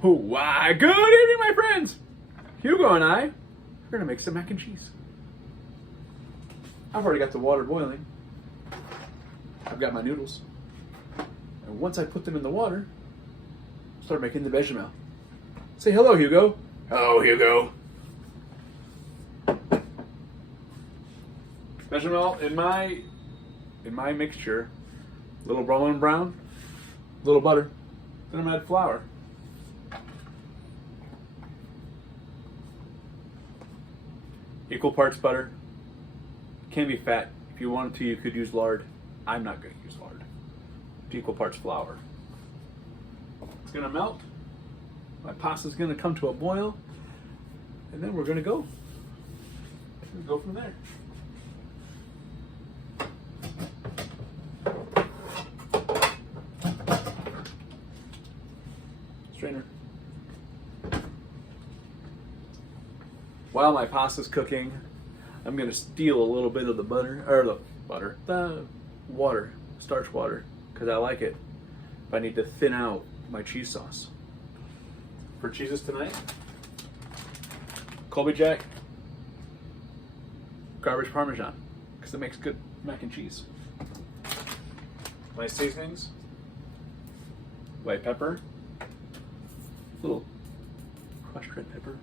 Why, good evening, my friends! Hugo and I are gonna make some mac and cheese. I've already got the water boiling. I've got my noodles. And once I put them in the water, start making the bechamel. Say hello, Hugo. Hello, Hugo. Bechamel in my mixture, little rolling brown, little butter. Then I'm gonna add flour. Equal parts butter. Can be fat. If you wanted to, you could use lard. I'm not going to use lard. Equal parts flour. It's going to melt. My pasta's going to come to a boil. And then we're going to go. Go from there. Strainer. While my pasta's cooking, I'm going to steal a little bit of the water, starch water, because I like it. If I need to thin out my cheese sauce. For cheeses tonight, Colby Jack, garbage Parmesan, because it makes good mac and cheese. My seasonings, white pepper, little crushed red pepper,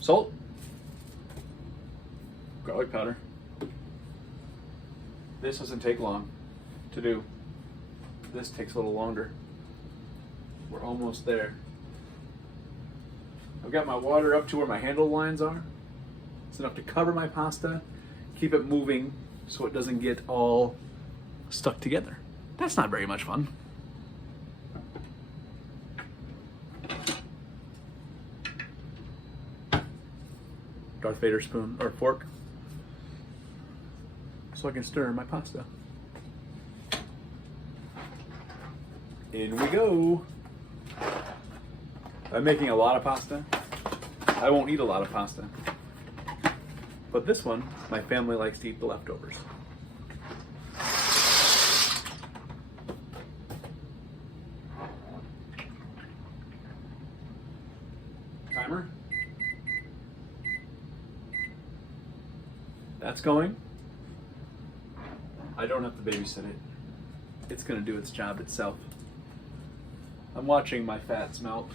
salt, garlic powder. This doesn't take long to do. This takes a little longer. We're almost there. I've got my water up to where my handle lines are. It's enough to cover my pasta, keep it moving so it doesn't get all stuck together. That's not very much fun. Darth Vader spoon or fork so I can stir my pasta. In we go. I'm making a lot of pasta. I won't eat a lot of pasta. But this one, my family likes to eat the leftovers. Timer. That's going. I don't have to babysit it. It's going to do its job itself. I'm watching my fats melt.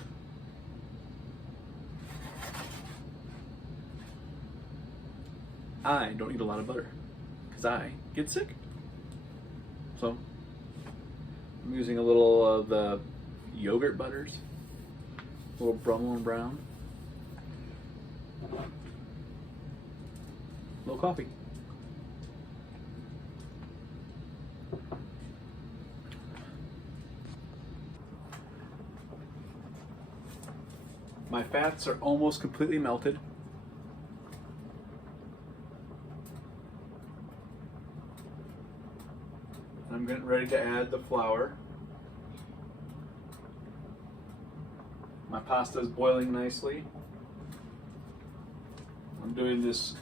I don't eat a lot of butter because I get sick. So I'm using a little of the yogurt butters, a little Brummel and Brown, a little coffee. My fats are almost completely melted. I'm getting ready to add the flour. My pasta is boiling nicely. I'm doing this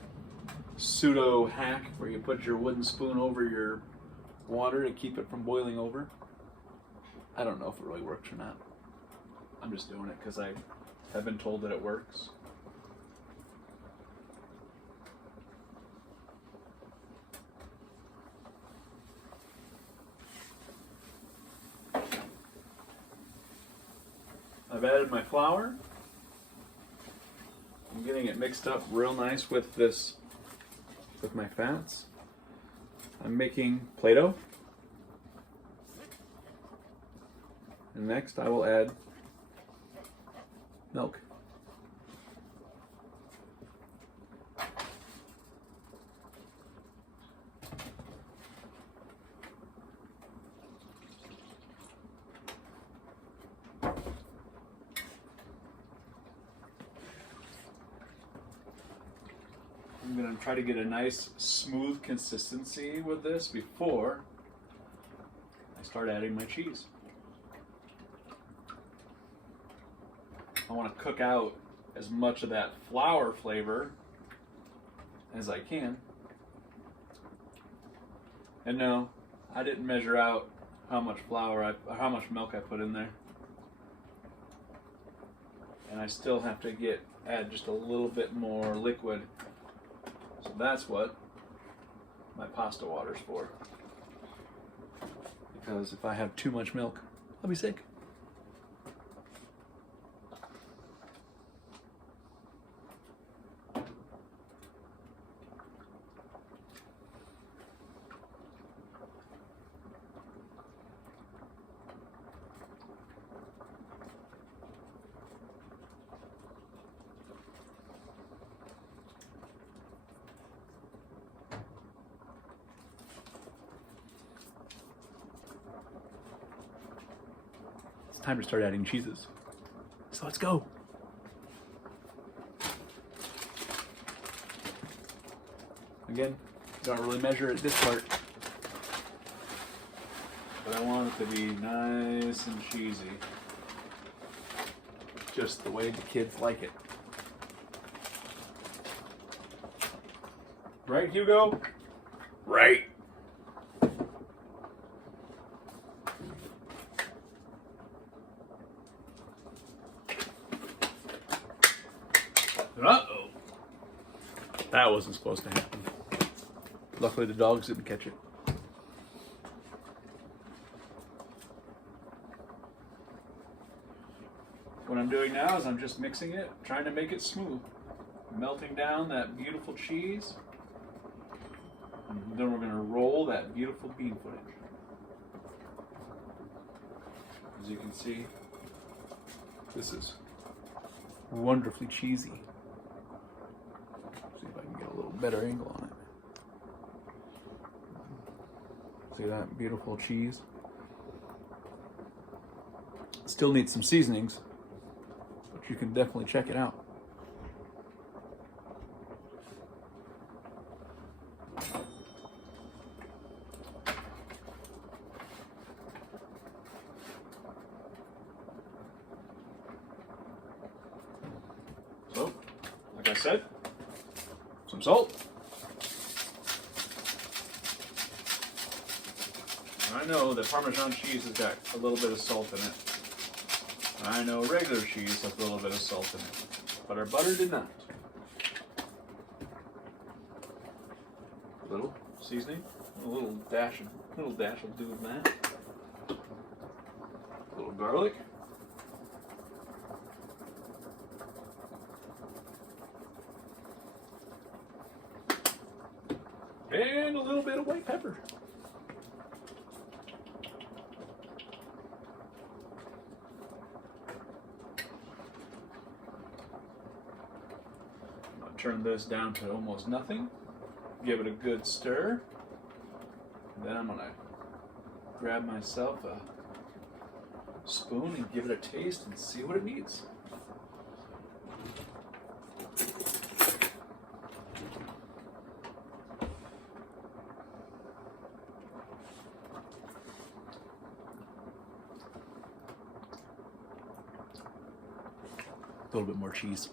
pseudo hack where you put your wooden spoon over your water to keep it from boiling over. I don't know if it really works or not. I'm just doing it because I have been told that it works. I've added my flour. I'm getting it mixed up real nice with my fats. I'm making Play-Doh. And next I will add milk. I'm going to try to get a nice smooth consistency with this before I start adding my cheese. I want to cook out as much of that flour flavor as I can. And no, I didn't measure out how much milk I put in there. and I still have to add just a little bit more liquid. So that's what my pasta water's for. Because if I have too much milk, I'll be sick. It's time to start adding cheeses. So let's go. Again, don't really measure it this part, but I want it to be nice and cheesy. Just the way the kids like it. Right, Hugo? Right. Uh-oh. That wasn't supposed to happen. Luckily the dogs didn't catch it. What I'm doing now is I'm just mixing it, trying to make it smooth. Melting down that beautiful cheese. And then we're going to roll that beautiful bean footage. As you can see, this is wonderfully cheesy. See if I can get a little better angle on it. See that beautiful cheese? Still needs some seasonings, but you can definitely check it out. So, like I said, some salt. I know that Parmesan cheese has got a little bit of salt in it. I know regular cheese has a little bit of salt in it, but our butter did not. A little seasoning, a little dash will do with that. A little garlic. And a little bit of white pepper. I'll turn this down to almost nothing. Give it a good stir. Then I'm gonna grab myself a spoon and give it a taste and see what it needs. A little bit more cheese.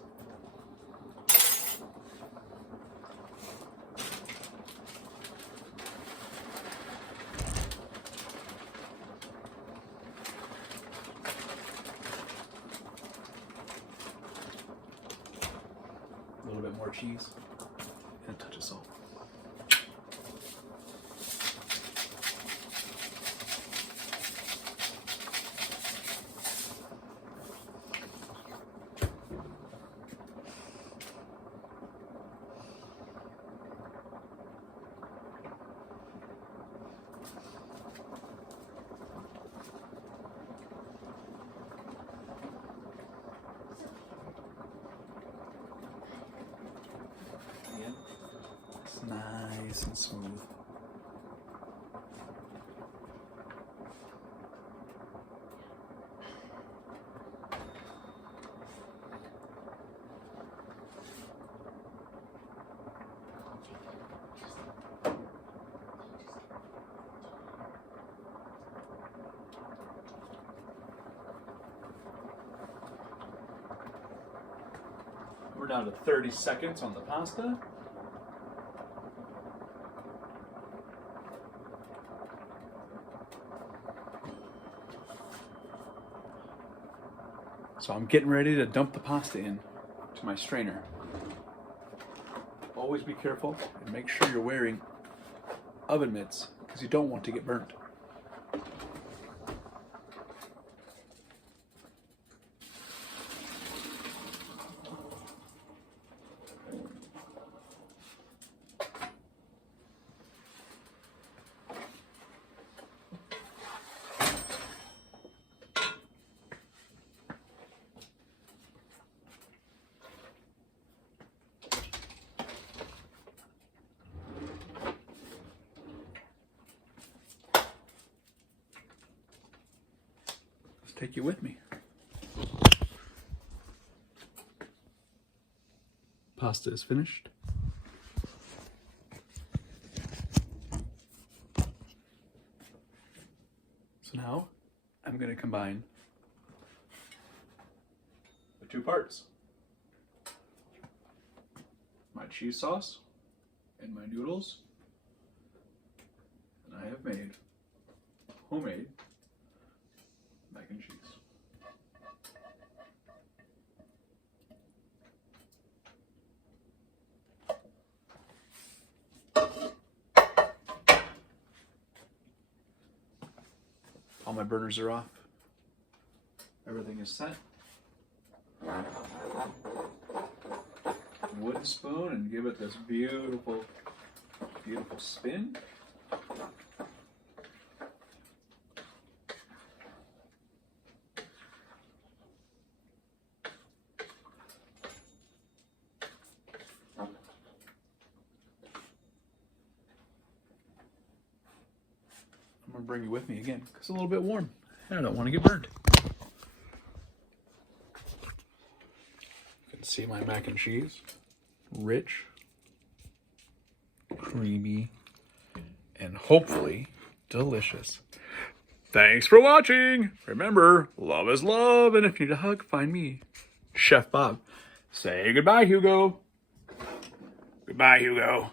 A little bit more cheese and a touch of salt. It's nice and smooth. We're down to 30 seconds on the pasta. So I'm getting ready to dump the pasta in to my strainer. Always be careful and make sure you're wearing oven mitts because you don't want to get burnt. Take you with me. Pasta is finished. So now I'm going to combine the two parts. My cheese sauce and my noodles. And I have made homemade mac and cheese. All my burners are off. Everything is set. Wooden spoon and give it this beautiful, beautiful spin. I'm going to bring you with me again because it's a little bit warm and I don't want to get burned. You can see my mac and cheese. Rich, creamy, and hopefully delicious. Thanks for watching. Remember, love is love, and if you need a hug, find me, Chef Bob. Say goodbye, Hugo. Goodbye, Hugo.